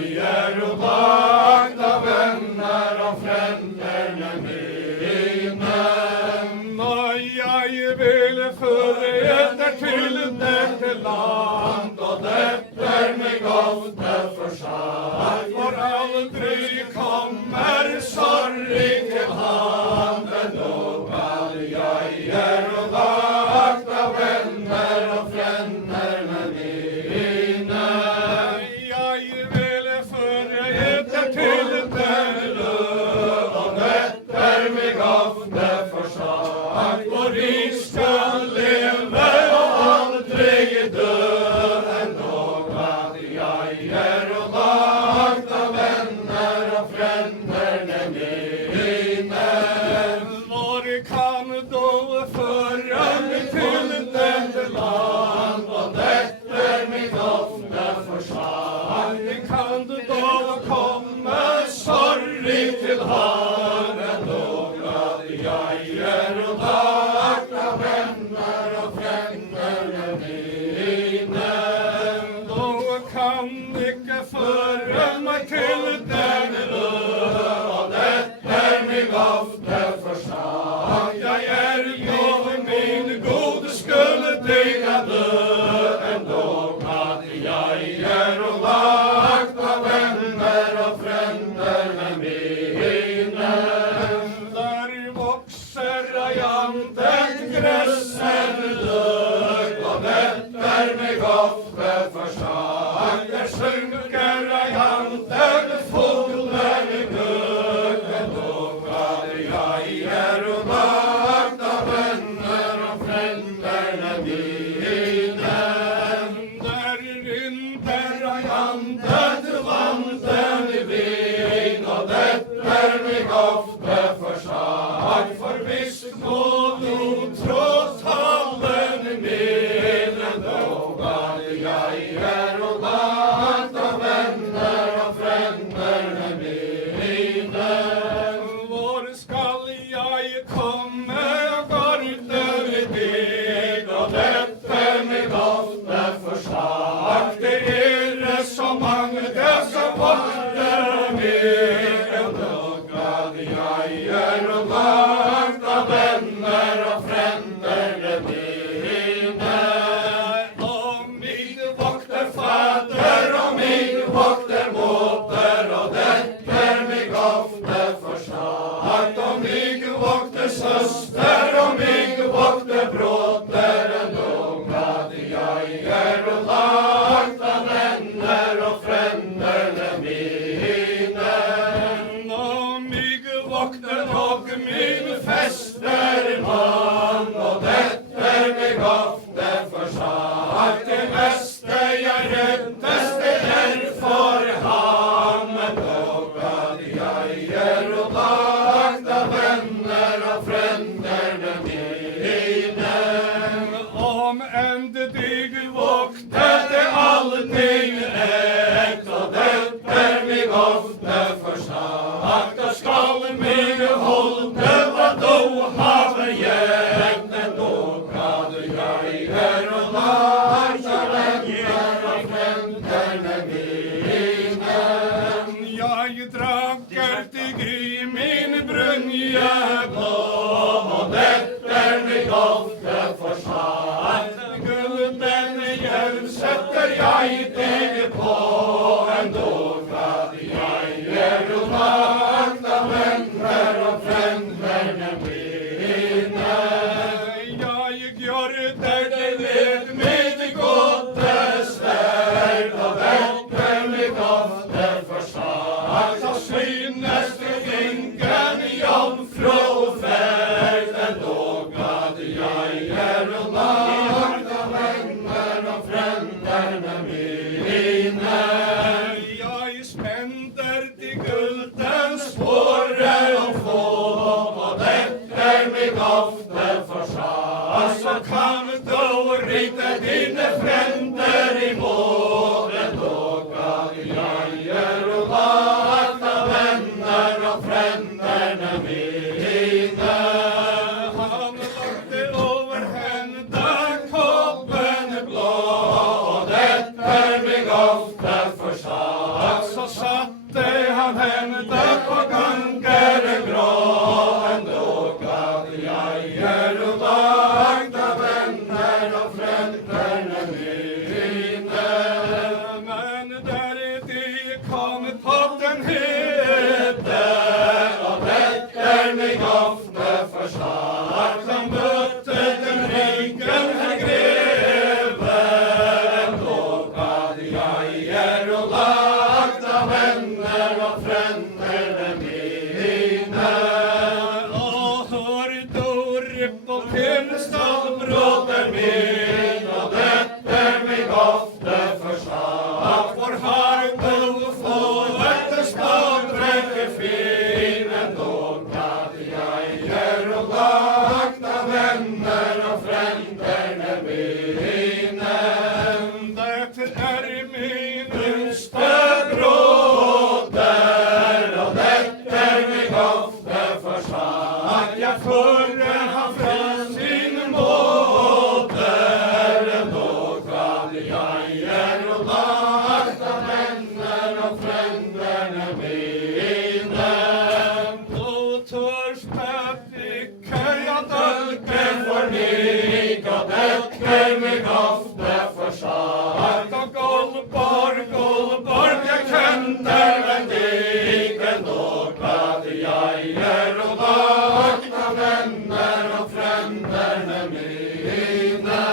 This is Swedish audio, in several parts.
jag är och vakna vänner och fränderna mina. Och jag vill förrätta till detta land och detta mig ofta försatt. För aldrig kommer sorg till handen och all jag är och vakna vänner och fränderna mina. Jag vill förrätta till detta och detta mig ofta försatt. Och vi ska leva och aldrig dö ändå att jag är och vakna vänner och fränderna mina. Var kan då föra mig till detta land och detta mig ofta försatt? Kan du då komma sorg till handen då att jag är och vakna vänner och fränderna mina. Då kan icke föra mig till detta och detta mig ofta försatt. Jag är ju min god skuldiga dö ändå att jag är och vakna vänner och fränderna mina. Där växer ajantet gräsen lök och detta mig ofta försatt. Jag sjunker ajantet fåglar i glöden då att jag är och vakna vänner och fränderna mina. Där rinner ajantet vatten i vin och detta mig ofta försatt. För visst må du trots hallen min ändå att jag är och vakna vänner och fränderna mina. Var skall jag komma garden i dig och detta mig ofta försatt. Det är så många dessa borta med ändå att jag är och vakna vänner och fränderna mina. Och min vakter fader och min vakter moder och detta mig ofta försatt. Och min vakter syster och min vakter broder ändå att jag är och vakna vänner och fränderna mina. Och mig vakter och min fäster man och detta mig ofta försatt. Det mesta jag rättaste är för han ändå att jag är och vakna vänner och fränderna mina. Om ända dig vaktade allting rätt och detta mig ofta försatt. Då skall mig hålla vad då har gett ändå att jag är och vakna vänner och fränderna mina. Jag drackar dig i min brunja och detta mig ofta försatt. Gulden hjälp sätter jag dig på ändå att jag är och vakna vänner och fränderna mina. Jag gör det vet med gott svärd och detta mig ofta försatt. Så synes det finkan jomfrufärd ändå att jag är och vakna vänner och fränderna mina. Jag spänner till guldens spåre och få och detta mig ofta försatt. Så kan då rita dina fränder i målen då att jag vänta på gankare graven då gav jag er och vakna vänner och fränderna mina. Men där de kom på den hete och väcker mig ofta förslag som mötte den riken herr greven då gav jag er och vakna vänner och fränderna mina. Och hör då rip och pinnstad broder min och väcker mig ofta förslag för har då få ett stadräcke finen då gav jag er och vakna vänner och fränderna mina. Det är min yngste broder och väcker mig ofta förslag jag förre han från sin moder då gav jag er och vakna vänner och fränderna mina. Då törsta fick jag dölken för mig och väcker mig ofta förslag och Golborg jag kände men diken då gav jag er och vakna vänner och fränderna mina.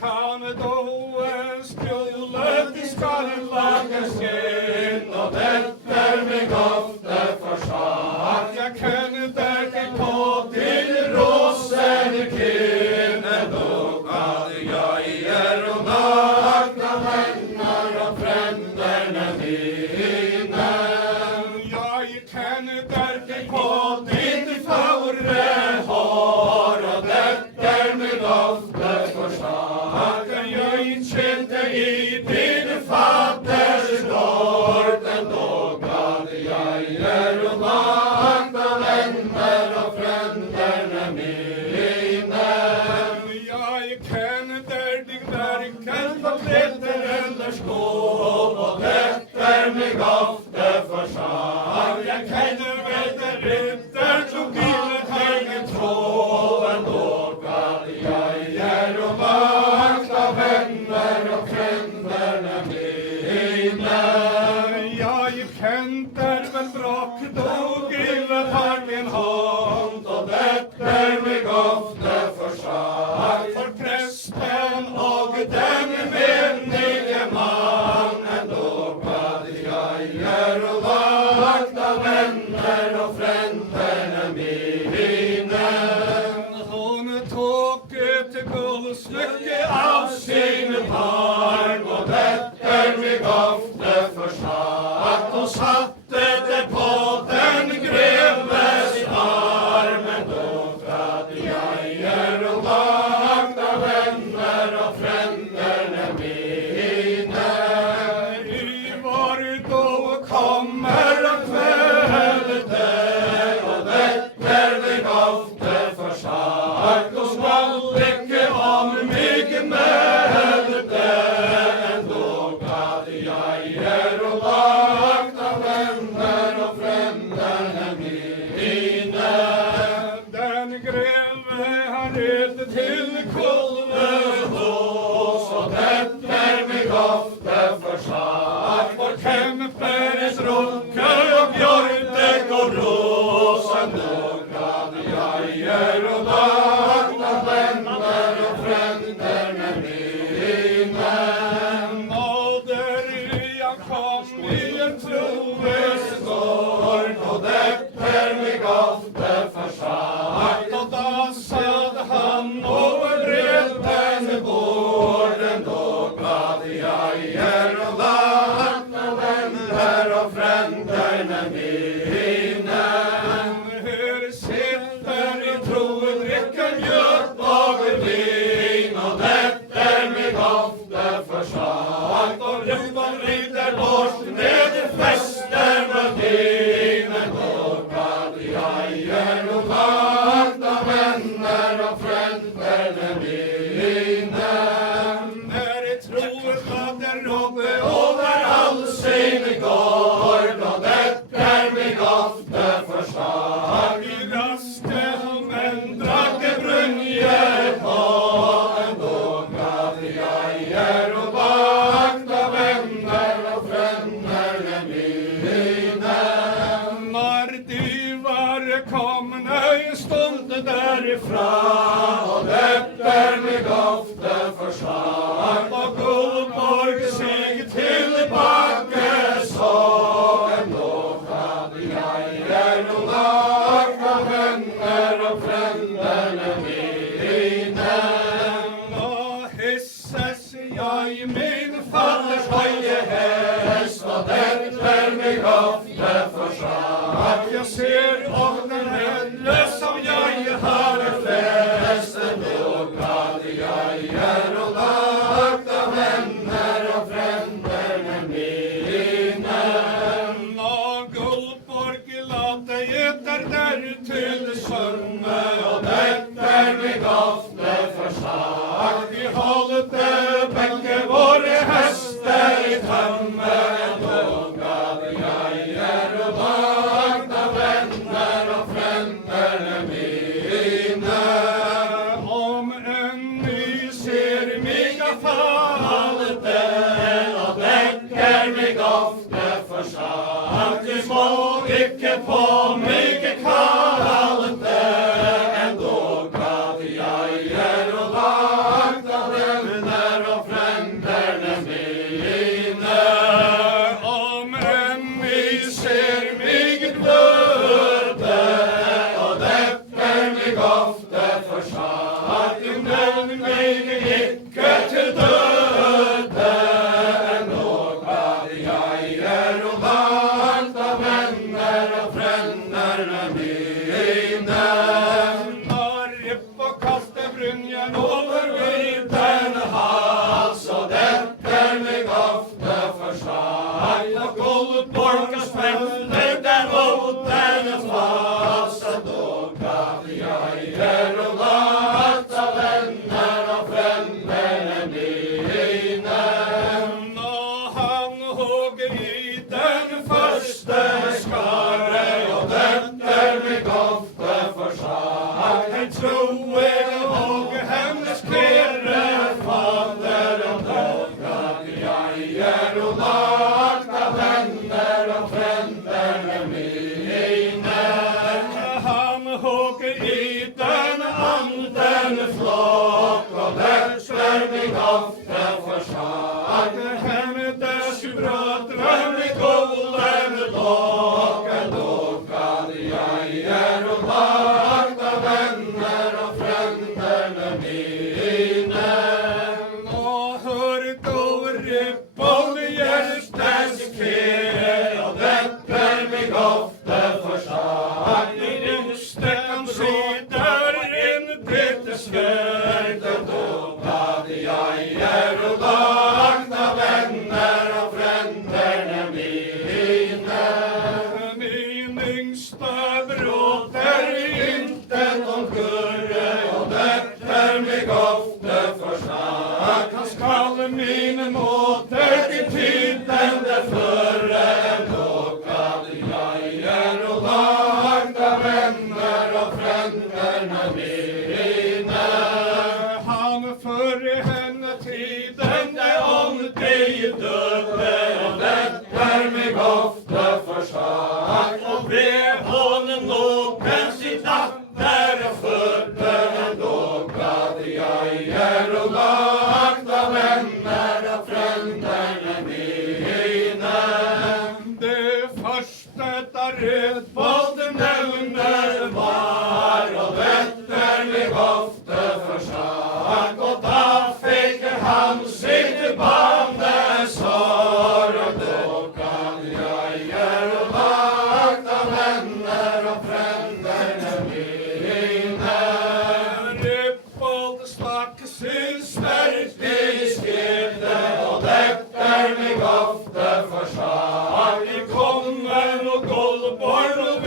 Kan då en skulle till skarlagens skinn och väcker mig ofta förslag jag kände dig på till rosenkinnen då gav jag er och vakna vänner och fränderna mina. Jag känner dig på ditt faure hår och väcker mig ofta förslag jag kände i din faders gården då gav jag er och vakna vänner och fränderna mina. Jag känner dig verken på kläder eller skål och väcker mig ofta förslag jag känner väder rytter tog in hängen tråden då gav jag er och vakna vänner och fränderna mina. Jag känner väl brak då gillar har min hand och väcker mig ofta förslag för prästen och den menige mannen då gav jag er och vakna vänner och fränderna mina. Hon tog ett guldsmycke av sin barm och väcker mig ofta förslag och satte det på den greves armen då gav jag er och vakna vänner och fränderna mina. I var då kommer kvälde och väcker mig ofta förslag och skall icke om mig mälde då gav jag er och vakna vänner och fränderna mina. Den greve han ledde till Kolvehås och väcker mig ofta förslag för kämperes rocka och björte och rosen då gav jag er och vakna vänner och fränderna mina. Moder jag kom i en troes gård och väcker mig ofta förslag och dansade han och bredden vården då gav jag er och vakna vänner och fränderna mina. Hur sitter i troen dricker mjölk och vin och väcker mig ofta förslag och rymt rider bort med fester fränderna mina. När de var komna en stund därifrån Och döpter med gofte försvann. och Gullborg sig tillbaka Så ändå hade jag nog vakna vänner och fränderna mina. och hissas jag i min faders höjehäst Och döpter med gofte försvann. jag ser och den hälle som jag har Festen då hade jag nog vakna vänner och fränderna mina. och Gullborg låt dig där till sjunga Och döpter med gofte försvann. vi håller bägge våra hästar i tammen Då hade jag nog vakna vänner och fränderna mina. om en ny ser mig falte Och döpter med gofte försvann. du må icke på mig kalte Ändå hade jag nog vakna vänner och fränderna mina. om en ny ser mig blöda Och döpter med gofte försvann. men mig icke till döda Ändå hade jag nog vakna vänner och fränderna mina. när på kastebrynjan över viten hals Så döpter med gofte försvann. och Gullborg spände där mot den fas Då hade jag nog vakna vänner och fränderna mina. och han hugger i den första skare Och döpter med gofte försvann. han troe och hennes kere fader Då hade jag nog vakna vänner och fränderna mina. han hugger i den anden flock Och döpter med gofte försvann. hennes bröder med gulden lock Då hade jag nog vakna vänner och fränderna mina. och hör då rippolgästens kere Och döpter med gofte försvann. i den stäckan sitter en bittersvärd Då hade jag nog vakna vänner och fränderna mina. min yngsta broder inte någon kurre Och döpter med gofte försvann. han skall min moder till tiden Förre då hade jag nog vakna vänner och fränderna mina. han för henne tiden om dig döde Och döpter med gofte försvann. och be honom någon sitt atter fötter Då hade jag nog vakna vänner och fränderna mina. det första där både nämner var Och döpter med gofte försvann. Och då fick han sitt barnesår. Och då kan jag nog vakna vänner och fränderna mina. Rippold slack sin svärd I skriften och döpter med gofte försvann. i kommen och Gullborg och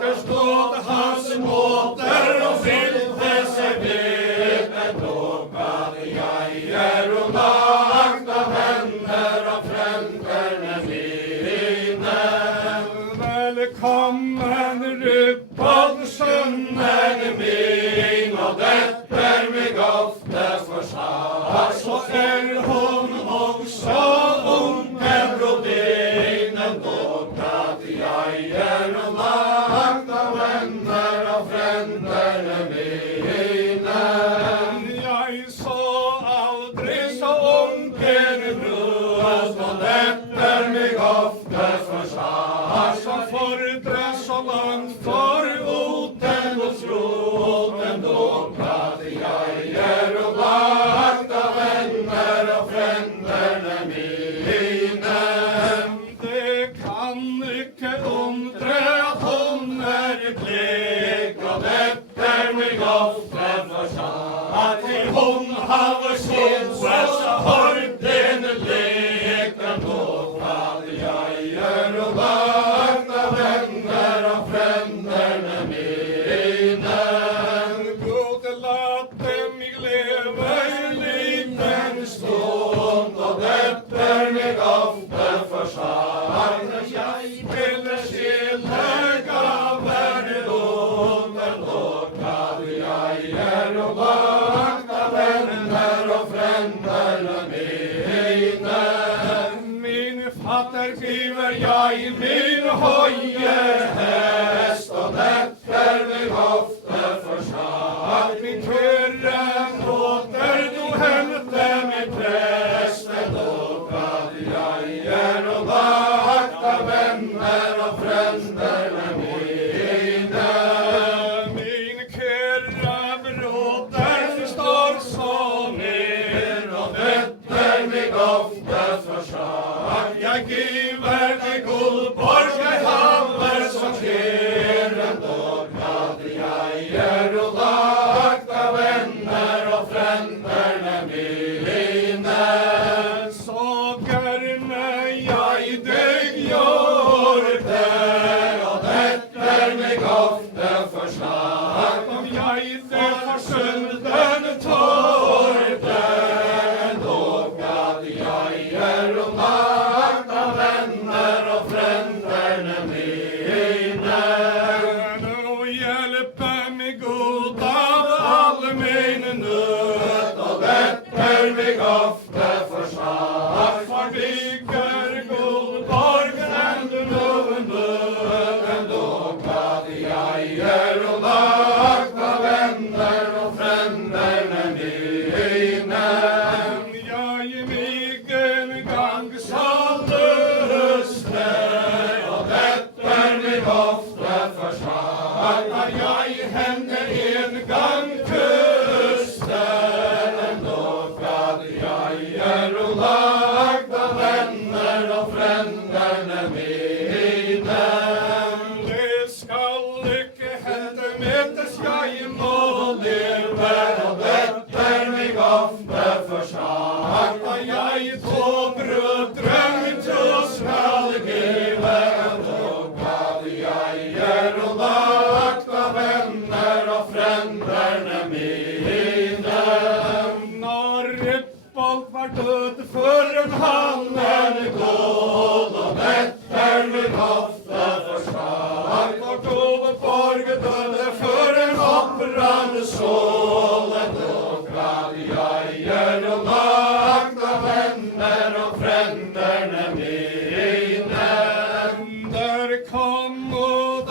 Förstod hans måter och fyllde sig vid. Men då bad jag och makta vänner och fränder mina. Välkommen Rupolsen min och det är mig ofta försvar. Så är hon också unge brodinen. Då bad jag och makta vänner och fränder mina. Jag så aldrig så unken röst och det är mig ofta försvar. Så fördre så långt för oten och skroten. Då bad jag och makta vänner och fränder mina. Det kan icke undra att hon är blek och det är mig ofta försvar. Att till hon har sin så har den leken. Då bad jag och makta vänner och fränder mina. God låt mig leva en liten stund och det är mig ofta försvar. Jag ville se lägga världen då bad jag och makta vänner och fränder mina. Min fatter giver jag i min hojehäst och det är mig ofta försvar. Min kurre låter du hämta mig prästen. Då bad jag och makta vänner och fränder mina. Min kurre bråter förstår så mer och det är mig ofta försvar. Jag giver dig guldborg, jag haver som skeren. Då bad jag och makta vänner och fränder mina. Så gärna jag i dig gör det och det är mig ofta försvar. Om jag inte får synden tar den. Då bad jag och makta vänner och fränder mina. Nu hjälper mig god av all min nöd och det är mig ofta försvar. För bygger Guldborgen nöden. Då bad jag och makta vänner och fränder mina. Jag i migen gang så luste och det är mig ofta försvar. Jag i henne en gang kuste. Då bad jag och makta vänner och fränder mina. Det skall icke hända med det ska i må leva och det är mig ofta försvar. Jag i två bröder inte skall giva. Då bad jag och makta vänner och fränder mina. När folk var död förrän han är god och det är mig ofta försvar. Och då borg döde förrän operan sålen. Då bad jag och makta vänner och fränder mina. Där kom och